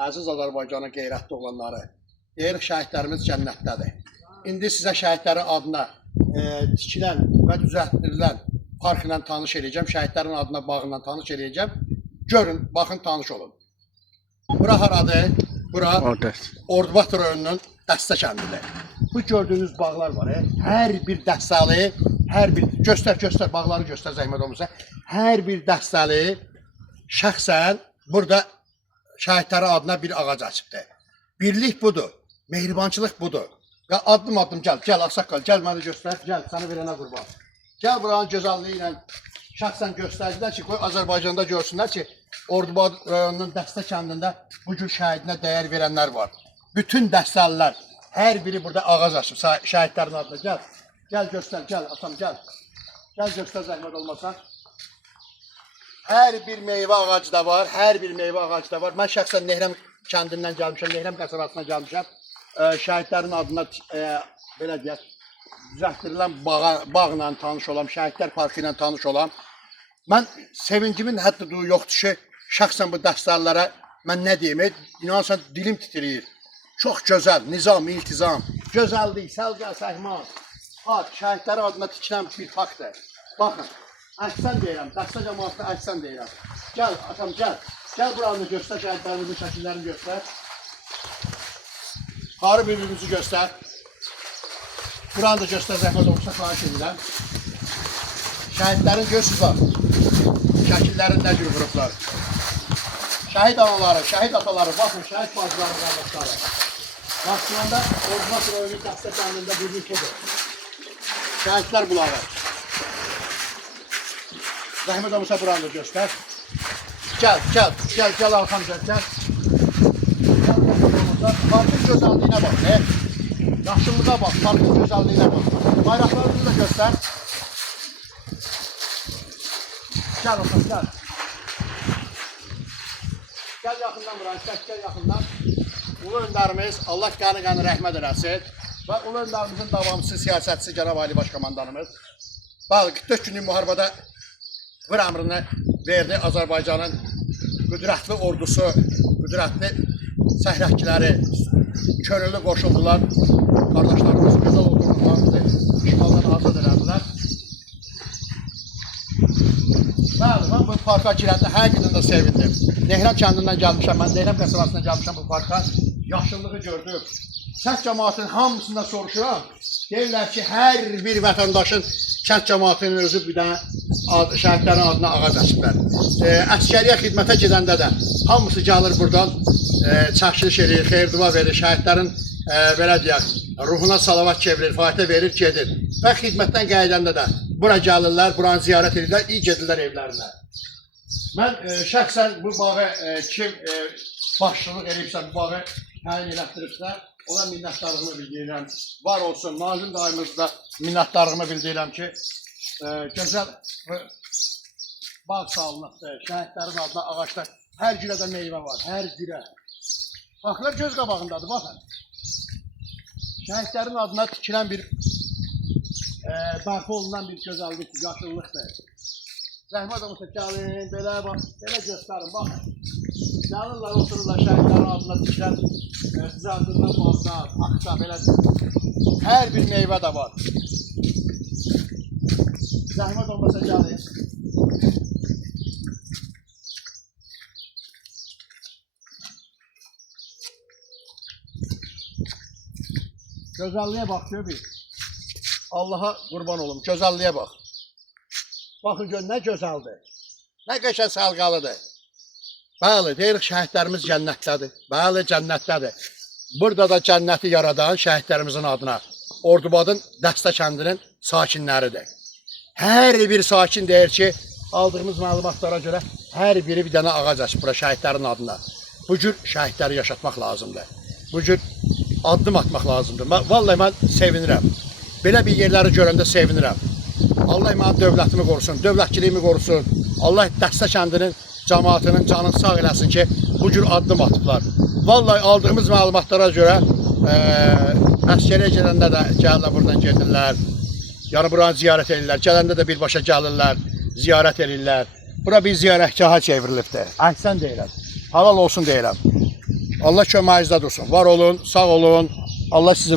Əziz Azərbaycanın qeyrətli olanları, deyirik şəhidlərimiz cənnətdədir. İndi sizə şəhidlərin adına tikilən və düzəltdirilən park ilə tanış edəcəm. Şəhidlərin adına bağla tanış edəcəm. Görün, baxın, tanış olun. Bura haradır? Bura Ordubad rayonunun Dəstə kəndidir. Bu gördüyünüz bağlar var. Hər bir dəstəli, hər bir göstər bağları göstər zəhmət olmasa. Hər bir dəstəli şəxsən burada şəhidlərin adına bir ağac açıbdır. Birlik budur, mehribançılıq budur. Və addım gəl ağsaqqal, gəl məni göstər, gəl səni verənə qurban. Gəl buranın gözəlliyi ilə şəxsən göstərdilər ki, qoy Azərbaycanda görsünlər ki, Ordubad rayonunun Dəstə kəndində bu cür şəhidinə dəyər verənlər var. Bütün dəstəlilər, hər biri burada ağac açıb şəhidlərin adına. Gəl, gəl göstər, gəl atam, gəl. Gəl göstər zəhmət olmasa. Hər bir meyvə ağacı da var, hər bir meyvə ağacı da var. Mən şəxsən Nehrəm kəndindən gəlmişəm, Nehrəm qəsəbəsindən gəlmişəm. Şəhidlərin adına, belə deyək, düzəltdirilən bağla tanış olam, şəhidlər parkı ilə tanış olam. Mən sevincimin həddi yoxdur ki, şəxsən bu dəstələrə mən nə deyim, inanırsan dilim titriyir. Çox gözəl, nizam, iltizam, gözəllik, səlqə, səhman. Park, şəhidlərin adına tikilən bir parkdır. Baxın, əksən deyirəm, dəstə cəmaatına əksən deyirəm. Gəl, atam, gəl. Gəl buranı göstər, şəhidlərimizin şəkillərini göstər. Qarı bir-birimizi göstər. Buranı da göstər, zəhmət olursa xahiş edirəm. Şəhidlərin görsüz var. Şəkillərini nə cür vurublar. Şəhid anaları, şəhid ataları, baxın, şəhid bacıları, qardaşları. Başlayanda Ordubad rayonu Dəstə kəndində birlik budur. Şəhidlər bulağı. Zəhmət olursa buranı da göstər. Gəl, arxam gəl. Parkın gözəlliyinə bax, yaşıllığa bax, parkın gözəlliyinə bax. Bayraqlarını da göstər. Gəl ortam, gəl. Gəl yaxından buranı, gəl yaxından. Ulu öndərimiz, Allah qəni rəhmət eləsin və ulu öndərimizin davamçısı, siyasətçisi Cənab Ali Baş Komandanımız 44 günlük müharibədə bir əmrini verdi Azərbaycanın qüdrətli ordusu, qüdrətli səhrəkçiləri, könüllü qoşuldular, qardaşlarımız gözəl oturdular, işğaldan azad elədilər. Bəli, mən bu parka girəndə həqiqətən də sevindim. Nehrəm kəndindən gəlmişəm, mən Nehrəm qəsəbəsindən gəlmişəm bu parka. Yaşıllığı gördüm. Kənd cəmaatının hamısından soruşuram. Deyirlər ki, hər bir vətəndaşın kənd cəmaatının özü bir dənə şəhidlərin adına ağac açıblar. Əskəriyə xidmətə gedəndə də hamısı gəlir buradan çəkiliş edir, xeyir-dua verir, şəhidlərin belə deyək, ruhuna salavat çevirir, fatihə verir, gedir. Və xidmətdən qayıdanda da bura gəlirlər, buranı ziyarət edirlər, iyi gedirlər evlərinə. Mən şəxsən bu bağı kim başçılıq edibsə, bu bağı təyin elətdiribsə, ona minnətdarlığımı bildirirəm. Var olsun, nazim daimimizdə minnətdarlığımı bildirirəm ki, gözəl bağ salınıbdır, şəhidlərin adına ağaçlar, hər gülə də meyvə var, hər gülə. Baxlar göz qabağındadır, baxın. Şəhidlərin adına tikilən bir bərpa olunan bir gözəllik, yaşıllıqdır. Zəhmət olmasa gəlin, belə bax, belə göstərin, baxın. Gəlirlər, otururlar şəhidlərin adına tikilən düzəldirilən bağlar, akta, belə hər bir meyvə də var. Zəhmət olmasa gəlin. Gözəlliyə bax, görür. Allaha qurban olum, gözəlliyə bax. Baxın gör, nə gözəldir, nə qəşəng səlqalıdır. Bəli, deyirik şəhidlərimiz cənnətdədir. Bəli, cənnətdədir. Burada da cənnəti yaradan şəhidlərimizin adına Ordubadın Dəstə kəndinin sakinləridir. Hər bir sakin deyir ki, aldığımız məlumatlara görə hər biri bir dənə ağac açıb bura şəhidlərin adına. Bu cür şəhidləri yaşatmaq lazımdır. Bu cür addım atmaq lazımdır. Vallahi mən sevinirəm. Belə bir yerləri görəndə sevinirəm. Allah mənim dövlətimi qorusun, dövlətçiliyimi qorusun. Allah Dəstə kəndinin cəmaatının canını sağ eləsin ki, bu cür addım atıblar. Vallahi aldığımız məlumatlara görə əskəriyə gedəndə də gəlirlər, buradan gedirlər. Yəni buranı ziyarət edirlər. Gələndə də birbaşa gəlirlər, ziyarət edirlər. Bura bir ziyarətgaha çevrilibdir. Əhsən deyirəm. Halal olsun deyirəm. Allah köməyinizdə dursun. Var olun, sağ olun. Allah sizi